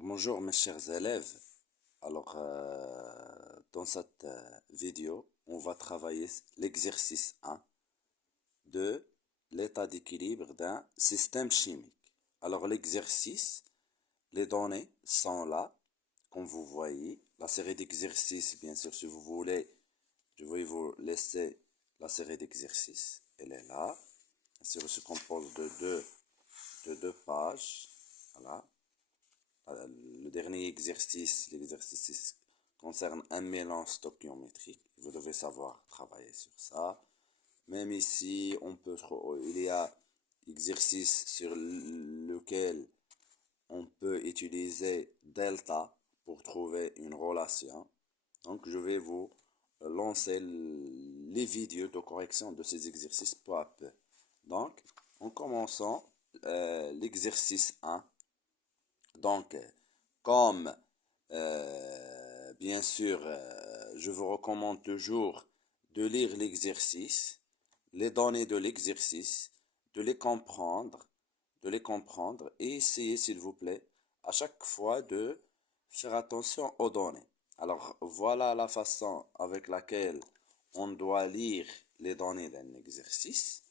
Bonjour mes chers élèves. Dans cette vidéo, on va travailler l'exercice 1 de l'état d'équilibre d'un système chimique. Alors l'exercice, les données sont là, comme vous voyez. La série d'exercices, bien sûr, si vous voulez, je vais vous laisser la série d'exercices. Elle est là. La série se compose de deux pages. Voilà. Le dernier exercice, l'exercice 6, concerne un mélange stoichiométrique. Vous devez savoir travailler sur ça. Même ici, il y a exercice sur lequel on peut utiliser delta pour trouver une relation. Donc, je vais vous lancer les vidéos de correction de ces exercices peu à peu. Donc, en commençant l'exercice 1. Donc, comme bien sûr, je vous recommande toujours de lire l'exercice, les données de l'exercice, de les comprendre et essayez, s'il vous plaît, à chaque fois de faire attention aux données. Alors, voilà la façon avec laquelle on doit lire les données d'un exercice.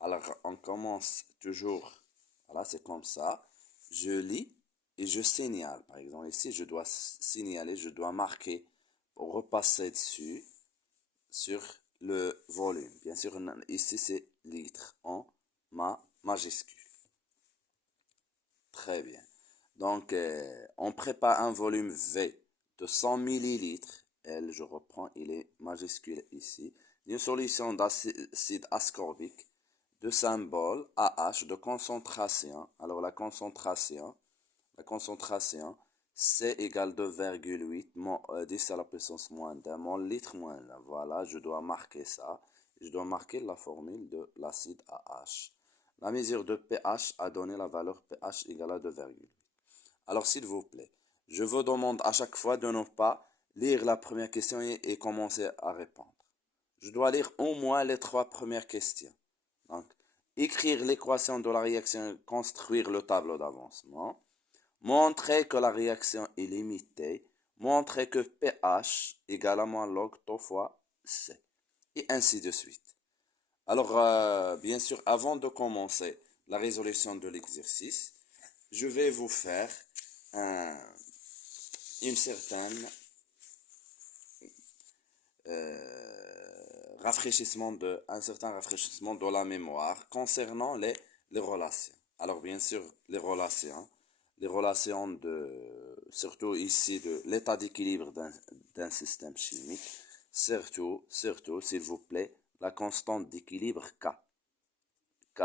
Alors, on commence toujours, voilà, c'est comme ça. Je lis et je signale. Par exemple, ici, je dois signaler, je dois marquer pour repasser dessus sur le volume. Bien sûr, ici, c'est litre en majuscule. Très bien. Donc, on prépare un volume V de 100 millilitres. L, je reprends, il est majuscule ici. Une solution d'acide ascorbique de symbole AH de concentration. Alors, la concentration, C égale 2,8 10 à la puissance moins 1 mol litre moins 1. Voilà, je dois marquer ça. Je dois marquer la formule de l'acide AH. La mesure de pH a donné la valeur pH égale à 2,8. Alors, s'il vous plaît, je vous demande à chaque fois de ne pas lire la première question et commencer à répondre. Je dois lire au moins les 3 premières questions. Donc, écrire l'équation de la réaction et construire le tableau d'avancement. Montrer que la réaction est limitée. Montrer que pH égale à moins log taux fois C. Et ainsi de suite. Alors, bien sûr, avant de commencer la résolution de l'exercice, je vais vous faire une certaine un certain rafraîchissement de la mémoire concernant les relations. Alors, bien sûr, les relations surtout ici de l'état d'équilibre d'un système chimique, surtout, s'il vous plaît, la constante d'équilibre K. K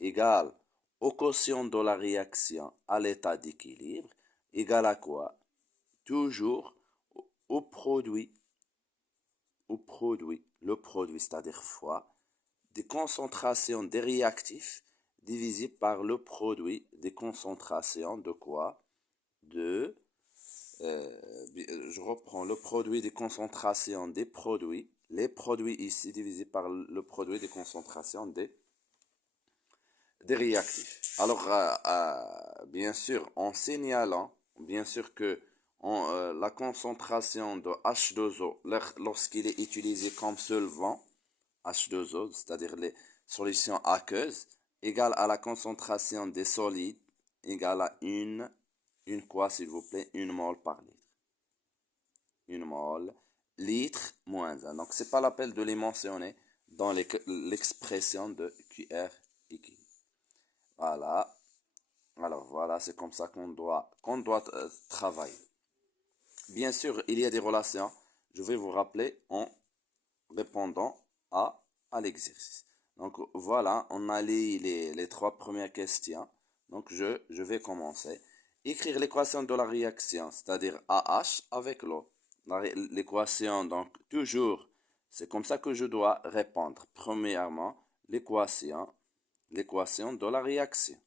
égale au quotient de la réaction à l'état d'équilibre, égale à quoi? Toujours au produit, le produit, c'est-à-dire fois, des concentrations des réactifs divisé par le produit des concentrations de quoi? Je reprends le produit des concentrations des produits, les produits ici divisé par le produit des concentrations des réactifs. Alors, bien sûr, en signalant, bien sûr que la concentration de H2O, lorsqu'il est utilisé comme solvant, H2O, c'est-à-dire les solutions aqueuses, égale à la concentration des solides, égale à une quoi, s'il vous plaît, une mole par litre. Une mole, litre moins 1. Donc, c'est pas la peine de les mentionner dans l'expression de QR équilibre. Voilà. Alors voilà, c'est comme ça qu'on doit travailler. Bien sûr, il y a des relations. Je vais vous rappeler en répondant à l'exercice. Donc voilà, on a les 3 premières questions. Donc je vais commencer. Écrire l'équation de la réaction, c'est-à-dire AH avec l'eau. L'équation, donc toujours, c'est comme ça que je dois répondre. Premièrement, l'équation de la réaction.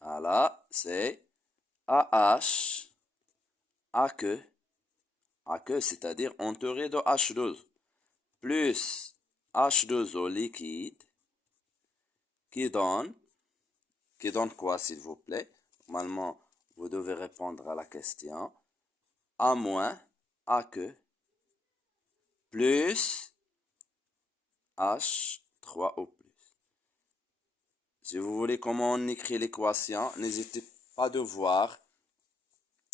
Voilà, c'est AH, AQ, c'est-à-dire entouré de H2O, plus H2O liquide, qui donne qui donne quoi, s'il vous plaît? Normalement, vous devez répondre à la question. A moins A que plus H3 au plus. Si vous voulez comment on écrit l'équation, n'hésitez pas de voir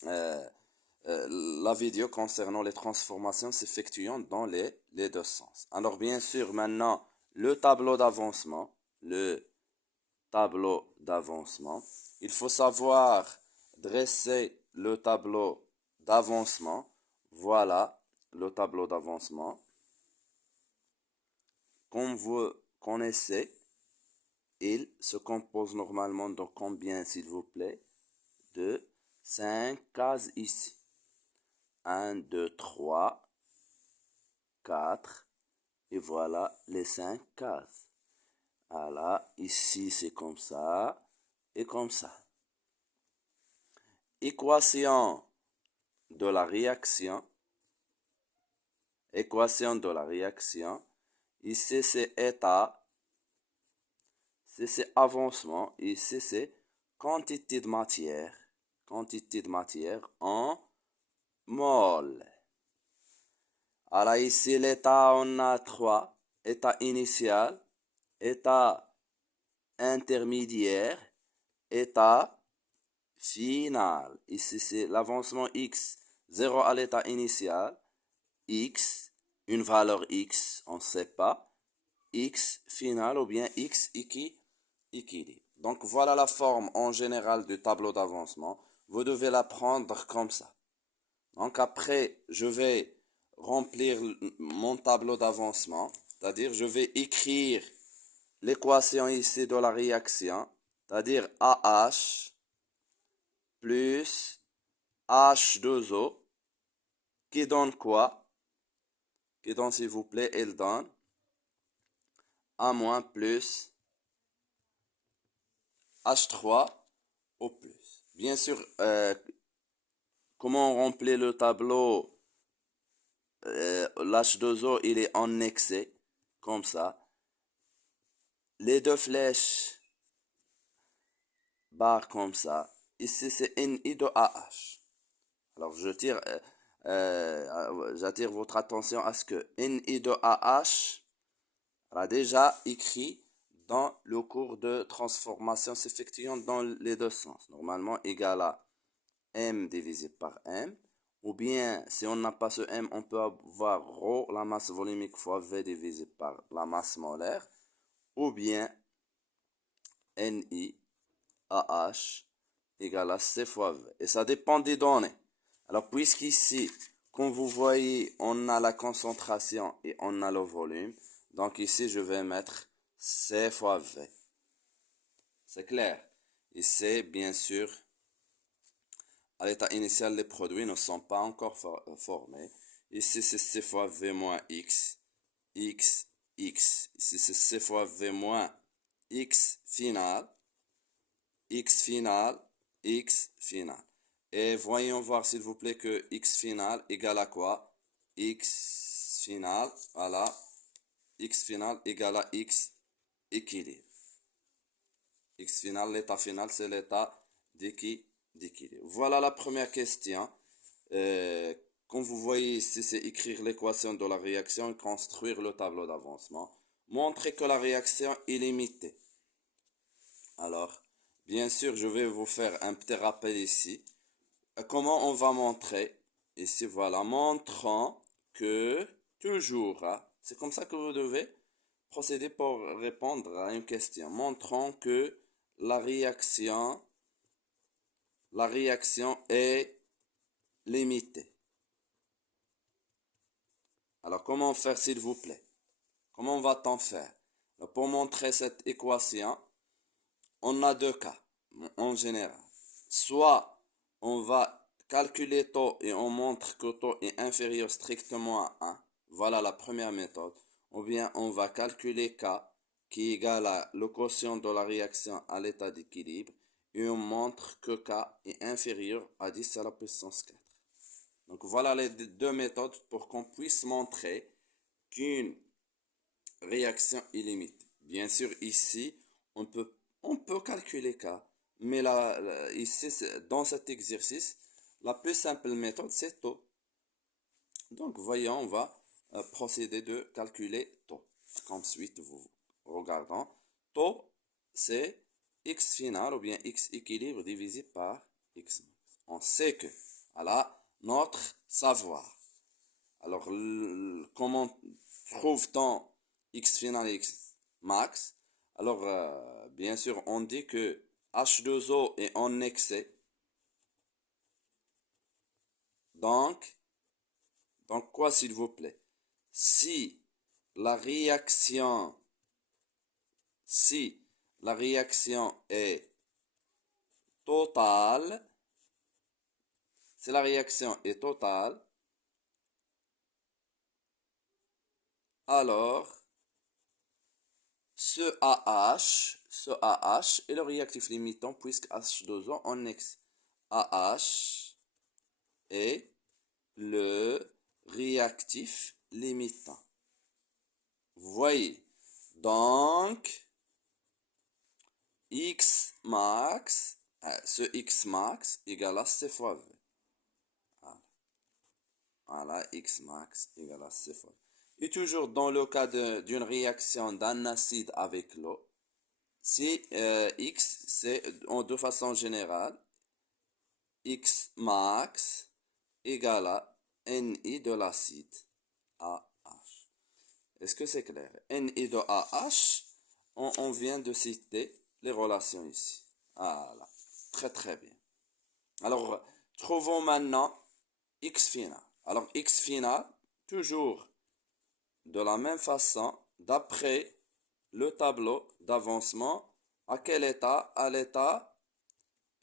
la vidéo concernant les transformations s'effectuant dans les deux sens. Alors bien sûr, maintenant, le tableau d'avancement, il faut savoir dresser le tableau d'avancement. Voilà le tableau d'avancement. Comme vous connaissez, il se compose normalement de combien, s'il vous plaît? De 5 cases ici. 1, 2, 3, 4. Et voilà les 5 cases. Voilà, ici c'est comme ça et comme ça. Équation de la réaction. Équation de la réaction. Ici c'est état. Ici c'est avancement. Ici c'est quantité de matière. Quantité de matière en mol. Alors ici l'état on a 3. État initial. État intermédiaire. État final. Ici, c'est l'avancement x. 0 à l'état initial. X, une valeur x, on ne sait pas. X final ou bien x équilibre. Donc, voilà la forme en général du tableau d'avancement. Vous devez la prendre comme ça. Donc, après, je vais remplir mon tableau d'avancement. C'est-à-dire, je vais écrire l'équation ici de la réaction. C'est-à-dire AH plus H2O, qui donne quoi? Qui donne, s'il vous plaît, elle donne A moins plus H3 au plus. Bien sûr, comment on remplit le tableau? L'H2O, il est en excès, comme ça. Les deux flèches barres comme ça. Ici, c'est Ni de AH. Alors, j'attire votre attention à ce que Ni de AH a déjà écrit dans le cours de transformation s'effectuant dans les deux sens. Normalement, égal à M divisé par M. Ou bien, si on n'a pas ce M, on peut avoir ρ, la masse volumique, fois V divisé par la masse molaire. Ou bien, Ni AH égale à C fois V. Et ça dépend des données. Alors, puisqu'ici, comme vous voyez, on a la concentration et on a le volume. Donc ici, je vais mettre C fois V. C'est clair. Et c'est bien sûr, à l'état initial, les produits ne sont pas encore formés. Ici, c'est C fois V moins X. X, X. Ici, c'est C fois V moins X final. X final, X final. Et voyons voir s'il vous plaît que X final égale à quoi? X final, voilà. X final égale à X équilibre. X final, l'état final, c'est l'état d'équilibre. Voilà la première question. Comme vous voyez ici, c'est écrire l'équation de la réaction et construire le tableau d'avancement. Montrer que la réaction est limitée. Alors, bien sûr, je vais vous faire un petit rappel ici. Comment on va montrer? Ici, voilà, montrant que toujours, hein, c'est comme ça que vous devez procéder pour répondre à une question. Montrant que la réaction est limitée. Alors, comment faire, s'il vous plaît? Comment va-t-on faire? Alors, pour montrer cette équation, on a deux cas en général. Soit on va calculer taux et on montre que taux est inférieur strictement à 1. Voilà la première méthode. Ou bien on va calculer K qui est égal à le quotient de la réaction à l'état d'équilibre et on montre que K est inférieur à 10 à la puissance 4. Donc voilà les deux méthodes pour qu'on puisse montrer qu'une réaction est limitée. Bien sûr ici on peut peut calculer K, mais ici, dans cet exercice, la plus simple méthode, c'est taux. Donc, voyons, on va procéder de calculer taux. Ensuite, vous regardons. Taux, c'est x final ou bien x équilibre divisé par x max. On sait que, voilà, notre savoir. Alors, comment trouve-t-on x final et x max? Alors, bien sûr, on dit que H2O est en excès. Donc quoi, s'il vous plaît? Si la réaction, si la réaction est totale, si la réaction est totale, alors ce AH est le réactif limitant puisque H2O en excès. AH est le réactif limitant. Vous voyez. Donc, X max, ce X max égale à C fois V. Voilà, X max égale à C fois V. Et toujours dans le cas d'une réaction d'un acide avec l'eau, si X, c'est de façon générale, X max égale à Ni de l'acide AH. Est-ce que c'est clair? Ni de AH, on vient de citer les relations ici. Voilà, très très bien. Alors, trouvons maintenant X final. Alors, X final, toujours de la même façon, d'après le tableau d'avancement, à quel état? À l'état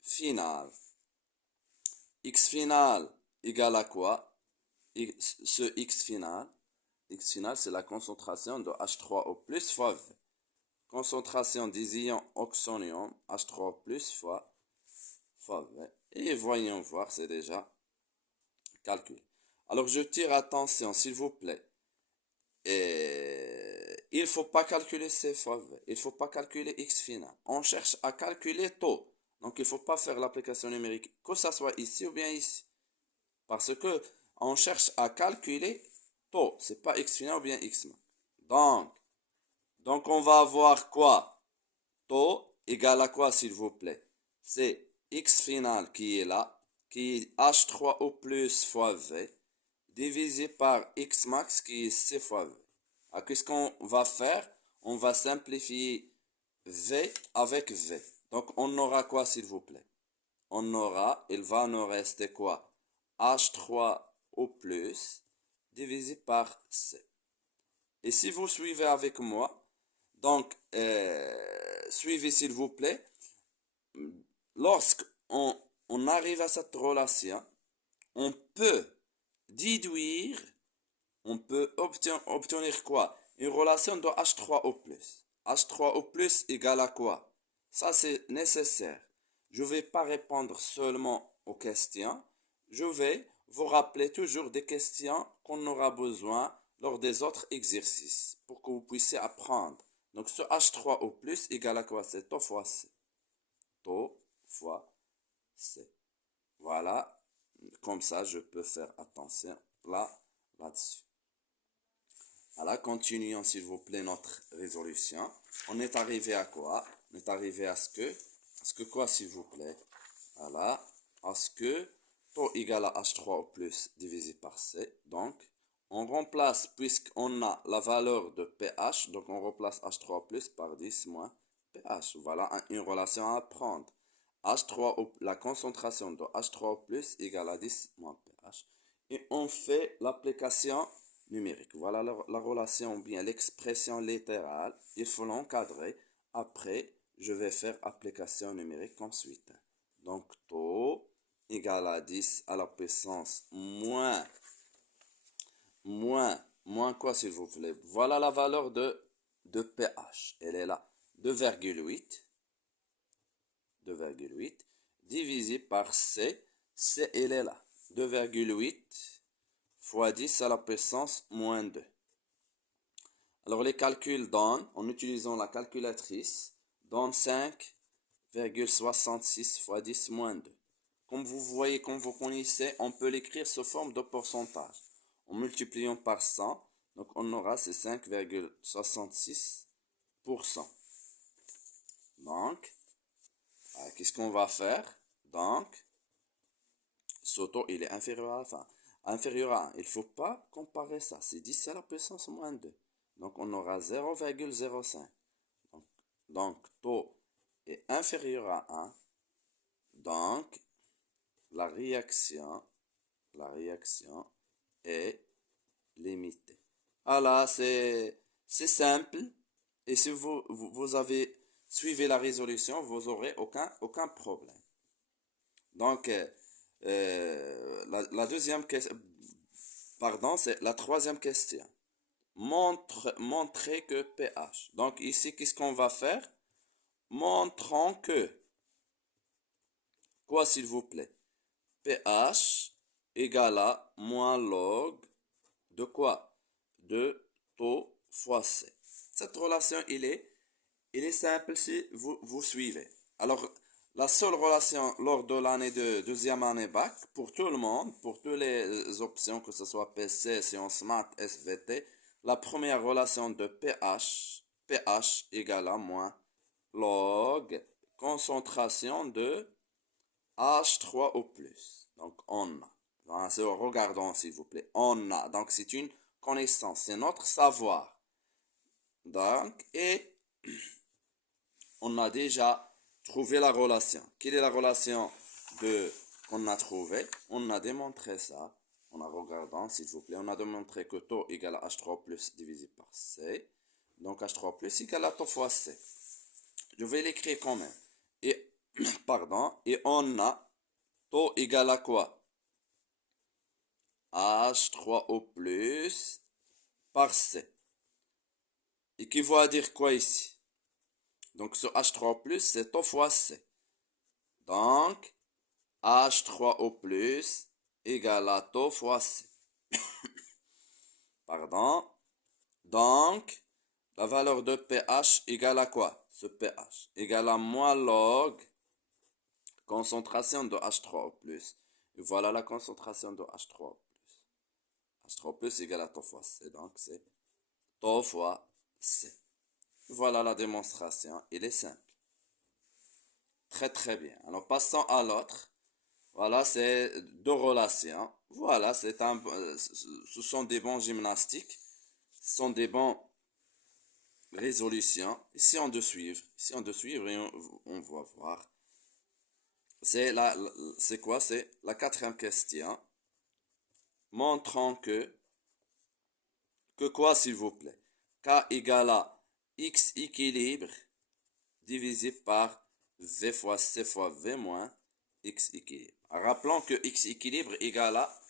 final. X final égale à quoi? Ce X final, c'est la concentration de H3O plus fois V. Concentration des ions oxonium, H3O plus fois V. Et voyons voir, c'est déjà calculé. Alors, je tire attention, s'il vous plaît. Il ne faut pas calculer C fois V. Il ne faut pas calculer X final. On cherche à calculer taux. Donc, il ne faut pas faire l'application numérique, que ce soit ici ou bien ici. Parce que on cherche à calculer taux. C'est pas X final ou bien X max. Donc on va avoir quoi? Taux égale à quoi, s'il vous plaît? C'est X final qui est là, qui est H3O plus fois V, divisé par X max qui est C fois V. Alors, qu'est-ce qu'on va faire? On va simplifier V avec V. Donc, on aura quoi, s'il vous plaît? Il va nous rester quoi? H3O plus divisé par C. Et si vous suivez avec moi, donc, suivez s'il vous plaît, lorsqu'on arrive à cette relation, on peut déduire, on peut obtenir quoi? Une relation de H3O+. H3O+, égale à quoi? Ça, c'est nécessaire. Je ne vais pas répondre seulement aux questions. Je vais vous rappeler toujours des questions qu'on aura besoin lors des autres exercices pour que vous puissiez apprendre. Donc, ce H3O+, égale à quoi? C'est tau fois C. Tau fois C. Voilà. Comme ça, je peux faire attention là-dessus. Voilà, continuons s'il vous plaît notre résolution. On est arrivé à quoi? On est arrivé à ce que quoi s'il vous plaît? Voilà, à ce que taux égale à H3O plus divisé par C. Donc, on remplace, puisqu'on a la valeur de pH, donc on remplace H3O plus par 10 moins pH. Voilà une relation à prendre. H3O, la concentration de H3O plus égale à 10 moins pH. Et on fait l'application numérique. Voilà la relation ou bien l'expression littérale. Il faut l'encadrer. Après, je vais faire application numérique ensuite. Donc, taux égale à 10 à la puissance moins quoi s'il vous plaît? Voilà la valeur de pH. Elle est là. 2,8 divisé par C. C, elle est là. 2,8 fois 10 à la puissance moins 2. Alors les calculs donnent, en utilisant la calculatrice, donnent 5 5,66 fois 10 moins 2. Comme vous voyez, comme vous connaissez, on peut l'écrire sous forme de pourcentage. En multipliant par 100, donc on aura ces 5,66%. Donc, qu'est-ce qu'on va faire? Donc, ce taux, il est inférieur à 20. Inférieur à 1. Il ne faut pas comparer ça. C'est 10 à la puissance moins 2. Donc, on aura 0,05. Donc, taux est inférieur à 1. Donc, la réaction est limitée. Voilà, c'est simple. Et si vous avez suivi la résolution, vous n'aurez aucun problème. Donc, la deuxième question, pardon, c'est la troisième question. Montrer que pH. Donc, ici, qu'est-ce qu'on va faire? Montrons que, quoi s'il vous plaît? pH égale à moins log de quoi? De taux fois C. Cette relation, il est simple si vous suivez. Alors, la seule relation lors de l'année de deuxième année bac, pour tout le monde, pour toutes les options, que ce soit PC, sciences maths, SVT, la première relation de pH égale à moins log concentration de H3 au plus. Donc, on a. Regardons, s'il vous plaît. On a. Donc, c'est une connaissance. C'est notre savoir. Donc, et on a déjà trouvé la relation. Quelle est la relation qu'on a trouvée? On a démontré ça. On a regardé, s'il vous plaît. On a démontré que taux égale à H3 plus divisé par C. Donc, H3 plus égale à taux fois C. Je vais l'écrire quand même. Et, pardon, et on a taux égale à quoi? H3 au plus par C. Et qui va dire quoi ici? Donc ce H3 au plus, c'est taux fois C. Donc, H3 au plus égale à taux fois C. Pardon. Donc, la valeur de pH égale à quoi? Ce pH égale à moins log concentration de H3 au plus. Et voilà la concentration de H3 au plus. H3 au plus égale à taux fois C. Donc, c'est taux fois C. Voilà la démonstration. Il est simple. Très très bien. Alors, passons à l'autre. Voilà, c'est deux relations. Voilà, ce sont des bons gymnastiques. Ce sont des bons résolutions. Ici, on doit suivre. Ici, on doit suivre et on va voir. C'est quoi? C'est la quatrième question. Montrons que quoi, s'il vous plaît? K égale à X équilibre divisé par V fois C fois V moins X équilibre. Rappelons que X équilibre égale à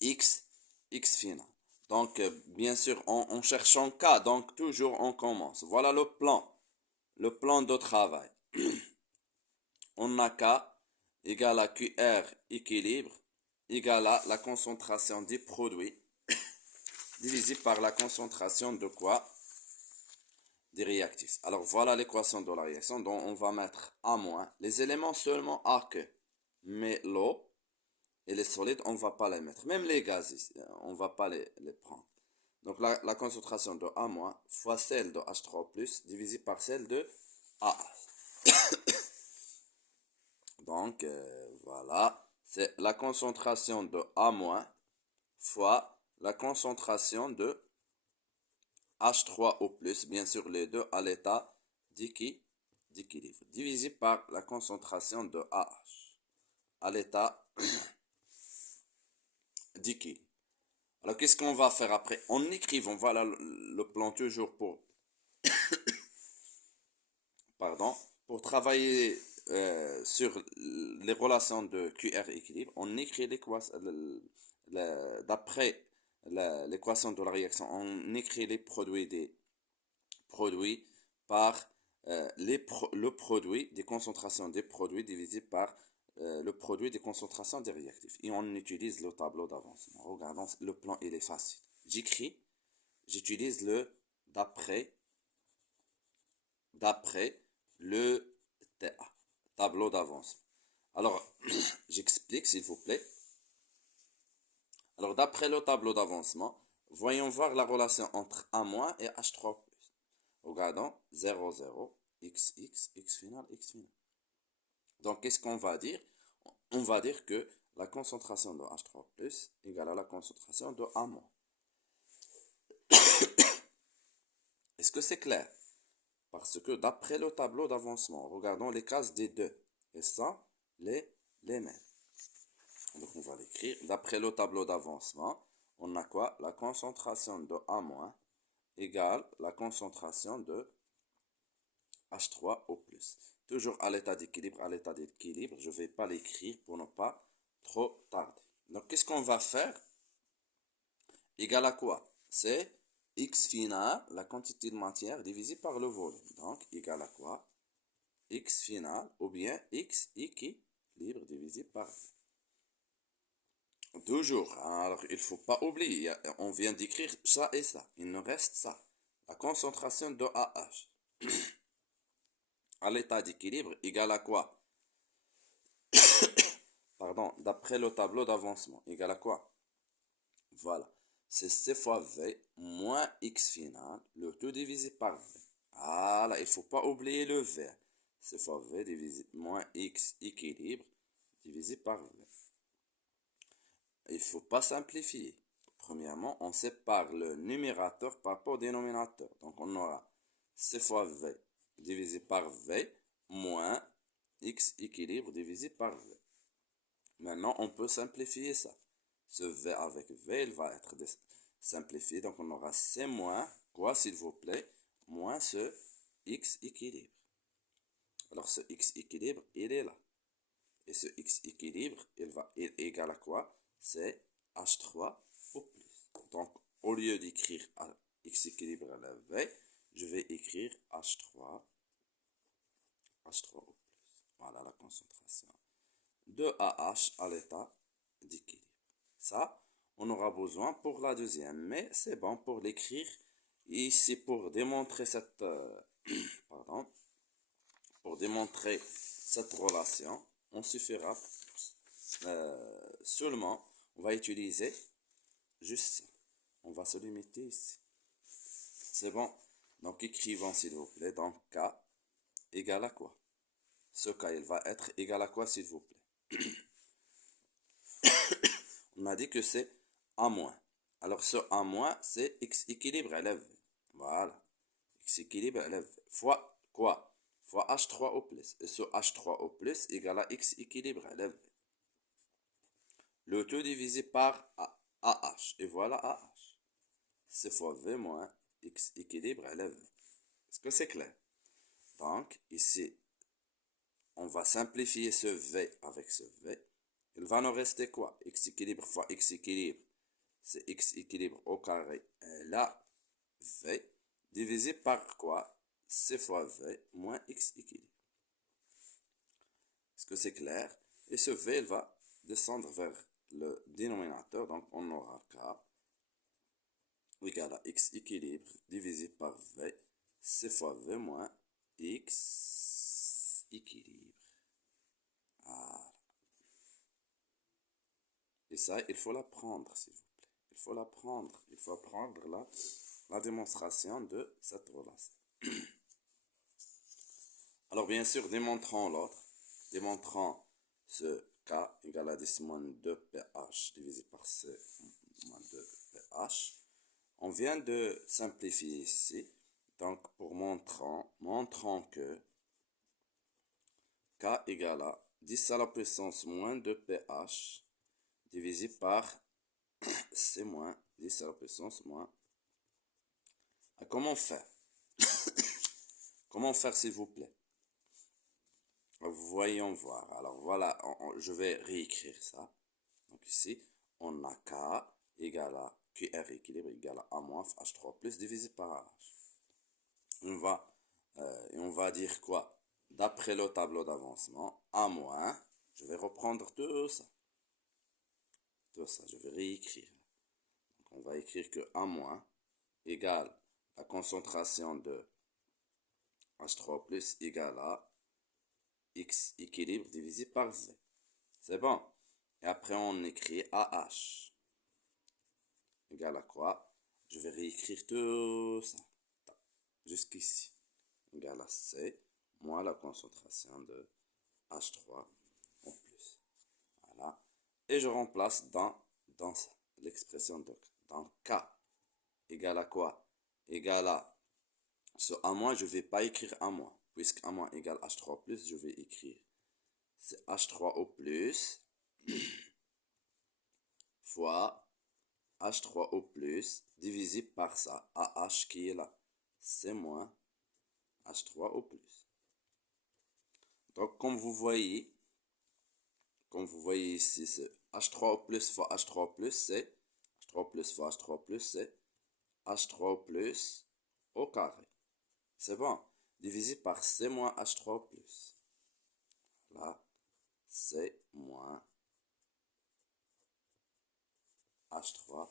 X final. Donc, bien sûr, en cherchant K, donc toujours on commence. Voilà le plan de travail. On a K égale à QR équilibre égale à la concentration des produits divisé par la concentration de quoi? Des réactifs. Alors, voilà l'équation de la réaction dont on va mettre A moins. Les éléments seulement A que. Mais l'eau et les solides, on ne va pas les mettre. Même les gaz, on ne va pas les prendre. Donc la concentration de A- fois celle de H3+, divisé par celle de AH. Donc voilà, c'est la concentration de A- fois la concentration de H3O+, bien sûr les deux à l'état d'équilibre, divisé par la concentration de AH à l'état d'équilibre. Alors, qu'est-ce qu'on va faire après? En écrivant, voilà le plan toujours pour travailler sur les relations de QR équilibre. On écrit l'équation, d'après l'équation de la réaction, on écrit les produits des produits par le produit des concentrations des produits divisé par le produit des concentrations des réactifs. Et on utilise le tableau d'avancement. Regardons, le plan, il est facile. J'utilise le d'après le TA, tableau d'avancement. Alors, j'explique s'il vous plaît. Alors, d'après le tableau d'avancement, voyons voir la relation entre A- et H3+. Regardons 0, 0, x, x, x final, x final. Donc, qu'est-ce qu'on va dire? On va dire que la concentration de H3+ égale à la concentration de A-. Est-ce que c'est clair? Parce que d'après le tableau d'avancement, regardons les cases des deux. Et ça, les mêmes. Donc on va l'écrire. D'après le tableau d'avancement, on a quoi? La concentration de A- égale la concentration de H3O+. Toujours à l'état d'équilibre, je ne vais pas l'écrire pour ne pas trop tarder. Donc qu'est-ce qu'on va faire? Égal à quoi? C'est x final, la quantité de matière, divisé par le volume. Donc égal à quoi? X final ou bien x équilibre divisé par v. Toujours, alors il ne faut pas oublier, on vient d'écrire ça et ça. Il nous reste ça. La concentration de AH à l'état d'équilibre égale à quoi? Pardon, d'après le tableau d'avancement, égale à quoi? Voilà, c'est C fois V moins X final, le tout divisé par V. Voilà, il ne faut pas oublier le V. C fois V divisé moins X équilibre divisé par V. Il ne faut pas simplifier. Premièrement, on sépare le numérateur par rapport au dénominateur. Donc, on aura C fois V divisé par V moins X équilibre divisé par V. Maintenant, on peut simplifier ça. Ce V avec V, il va être simplifié. Donc, on aura C moins, quoi s'il vous plaît, moins ce X équilibre. Alors, ce X équilibre, il est là. Et ce X équilibre, il est égal à quoi? C'est H3 au plus. Donc, au lieu d'écrire X équilibre à la V, je vais écrire H3 au plus. Voilà la concentration de AH à l'état d'équilibre. Ça, on aura besoin pour la deuxième, mais c'est bon pour l'écrire. Ici, pour démontrer cette, pour démontrer cette relation, on suffira seulement, on va utiliser juste ça. On va se limiter ici. C'est bon. Donc, écrivons s'il vous plaît. Donc, K égale à quoi? Ce K, il va être égal à quoi s'il vous plaît? On a dit que c'est A-. Alors, ce A-, c'est X équilibre élève. Voilà. X équilibre élève. Fois quoi? Fois H3 au plus. Et ce H3 au plus égale à X équilibre élève. Le tout divisé par AH. Et voilà AH. C fois V moins X équilibre élève. Est-ce que c'est clair? Donc, ici, on va simplifier ce V avec ce V. Il va nous rester quoi? X équilibre fois X équilibre. C'est X équilibre au carré. Et là, V divisé par quoi? C fois V moins X équilibre. Est-ce que c'est clair? Et ce V, il va descendre vers le dénominateur. Donc, on aura K égale à X équilibre divisé par V. C fois V moins X équilibre. Voilà. Et ça, il faut l'apprendre, s'il vous plaît. Il faut l'apprendre. Il faut apprendre la démonstration de cette relation. Alors, bien sûr, démontrons l'autre. Démontrons ce K égale à 10 moins 2pH divisé par C moins 2pH. On vient de simplifier ici. Donc, pour montrons que K égale à 10 à la puissance moins 2pH divisé par C moins 10 à la puissance moins. Comment faire? Comment faire, s'il vous plaît? Voyons voir. Alors voilà, je vais réécrire ça. Donc ici, on a K égale à QR équilibre égale à A moins H3 plus divisé par H. On va dire quoi? D'après le tableau d'avancement, A moins, je vais reprendre tout ça. Tout ça, je vais réécrire. Donc on va écrire que A moins égale la concentration de H3 plus égale à X équilibre divisé par Z. C'est bon. Et après, on écrit AH. Égal à quoi? Je vais réécrire tout ça. Jusqu'ici. Égal à C, moins la concentration de H3 en plus. Voilà. Et je remplace dans ça, l'expression dans K. Égal à quoi? Égal à ce A-, je ne vais pas écrire A-, puisque A- égale H3 plus, je vais écrire c'est H3O plus fois H3O plus divisé par ça, AH qui est là. C'est moins H3O plus. Donc, comme vous voyez ici, c'est H3O plus fois H3O plus, c'est H3O plus fois H3O plus, c'est H3O plus au carré. C'est bon. Divisé par C moins H3O plus. Là, C moins H3O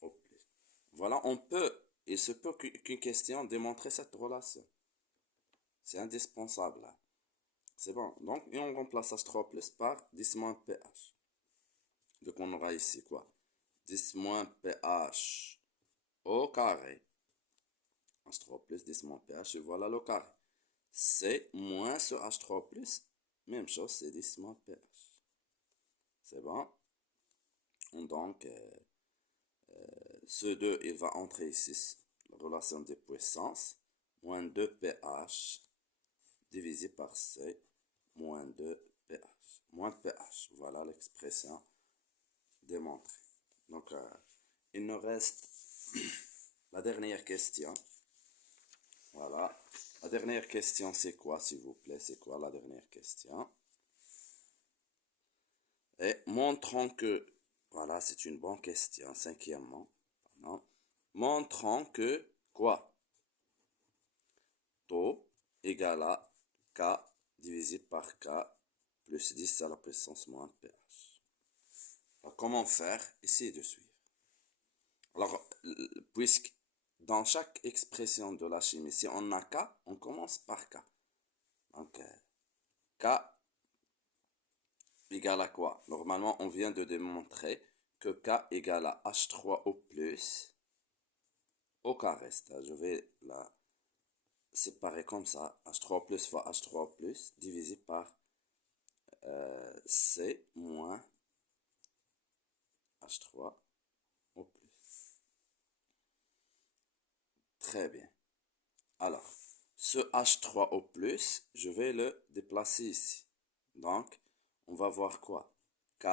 plus. Voilà, il se peut qu'une question démontrer cette relation. C'est indispensable là. C'est bon. Donc, et on remplace H3 plus par 10 moins pH. Donc, on aura ici quoi? 10 moins pH au carré. H3 plus 10 moins pH et voilà le carré. C moins ce H3 plus, même chose, c'est 10 moins pH. C'est bon? Donc, ce 2, il va entrer ici, la relation des puissances, moins 2 pH divisé par C, moins 2 pH. Moins pH, voilà l'expression démontrée. Donc, il nous reste la dernière question. Voilà. La dernière question, c'est quoi, s'il vous plaît? C'est quoi la dernière question? Et montrons que, voilà, c'est une bonne question, cinquièmement. Pardon. Montrons que, quoi? Taux égale à K divisé par K plus 10 à la puissance moins pH. Alors, comment faire? Essayez de suivre. Alors, puisque dans chaque expression de la chimie, si on a K, on commence par K. Donc, K égale à quoi? Normalement, on vient de démontrer que K égale à H3O plus au carré. Je vais la séparer comme ça. H3 plus fois H3 plus divisé par C moins H3O plus. Très bien. Alors, ce H3O plus, je vais le déplacer ici. Donc, on va voir quoi? K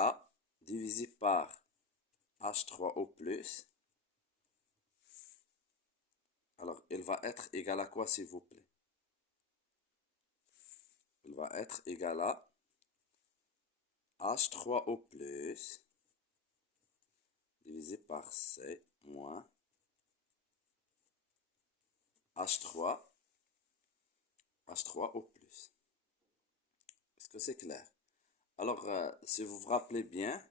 divisé par H3O plus. Alors, il va être égal à quoi, s'il vous plaît? Il va être égal à H3O plus divisé par C moins H3, H3O plus. Est-ce que c'est clair? Alors, si vous vous rappelez bien,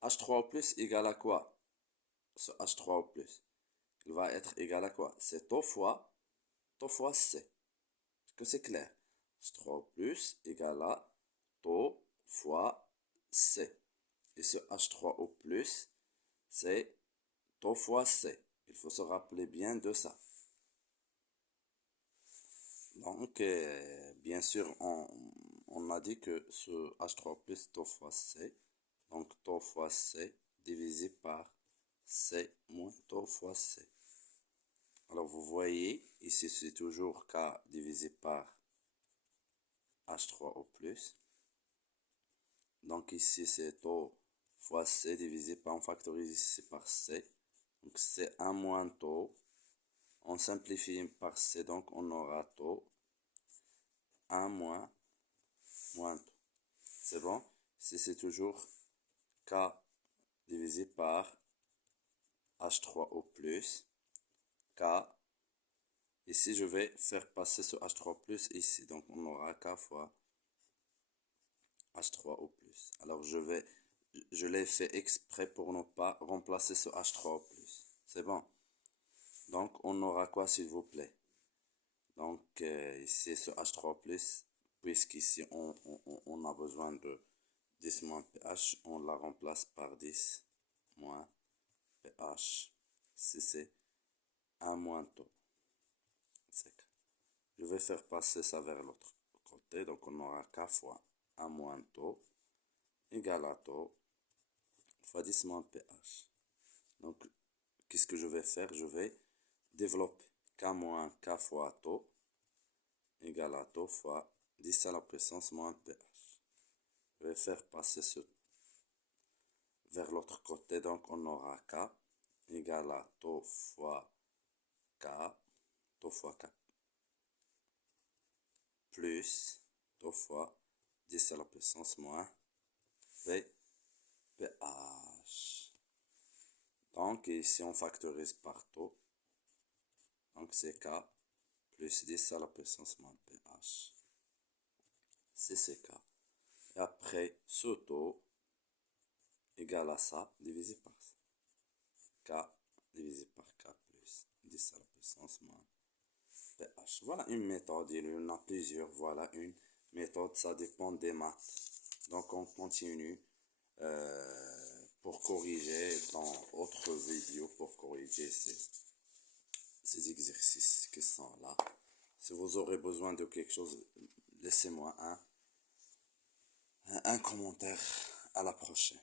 H3O plus égale à quoi? Ce H3O plus. Il va être égal à quoi? C'est tau fois C. Est-ce que c'est clair? H3O plus égale à tau fois C. Et ce H3O plus, c'est tau fois C. Il faut se rappeler bien de ça. Donc, bien sûr, on a dit que ce H3 plus tau fois C, donc tau fois C divisé par C moins tau fois C. Alors, vous voyez, ici, c'est toujours K divisé par H3O plus. Donc, ici, c'est tau fois C divisé par, on factorise ici par C. Donc, c'est 1 moins tau. On simplifie par C, donc on aura tau 1 moins tau. C'est bon? Ici, c'est toujours K divisé par H3O plus. K. Ici, je vais faire passer ce H3 plus ici. Donc, on aura K fois H3O plus. Alors, je l'ai fait exprès pour ne pas remplacer ce H3O plus. C'est bon? Donc, on aura quoi, s'il vous plaît? Donc, ici, ce H3 plus, puisqu'ici, 10 moins pH, on la remplace par 10 moins pH. Si c'est 1 moins taux sec. Je vais faire passer ça vers l'autre côté. Donc on aura K fois 1 moins taux égale à taux fois 10 moins pH. Donc qu'est-ce que je vais faire? Je vais développer K moins K fois taux égale à taux fois 10 à la puissance moins pH. Je vais faire passer ce vers l'autre côté. Donc on aura K égale à taux fois K, taux fois K, plus taux fois 10 à la puissance moins P, pH. Donc ici on factorise par taux. Donc c'est K plus 10 à la puissance moins pH. C'est K. Et après ce taux égale à ça divisé par ça. K divisé par K plus 10 à la puissance moins pH. Voilà une méthode, il y en a plusieurs. Voilà une méthode, ça dépend des maths. Donc on continue pour corriger dans autre vidéo, pour corriger ces exercices qui sont là. Si vous aurez besoin de quelque chose, laissez-moi un commentaire. À la prochaine.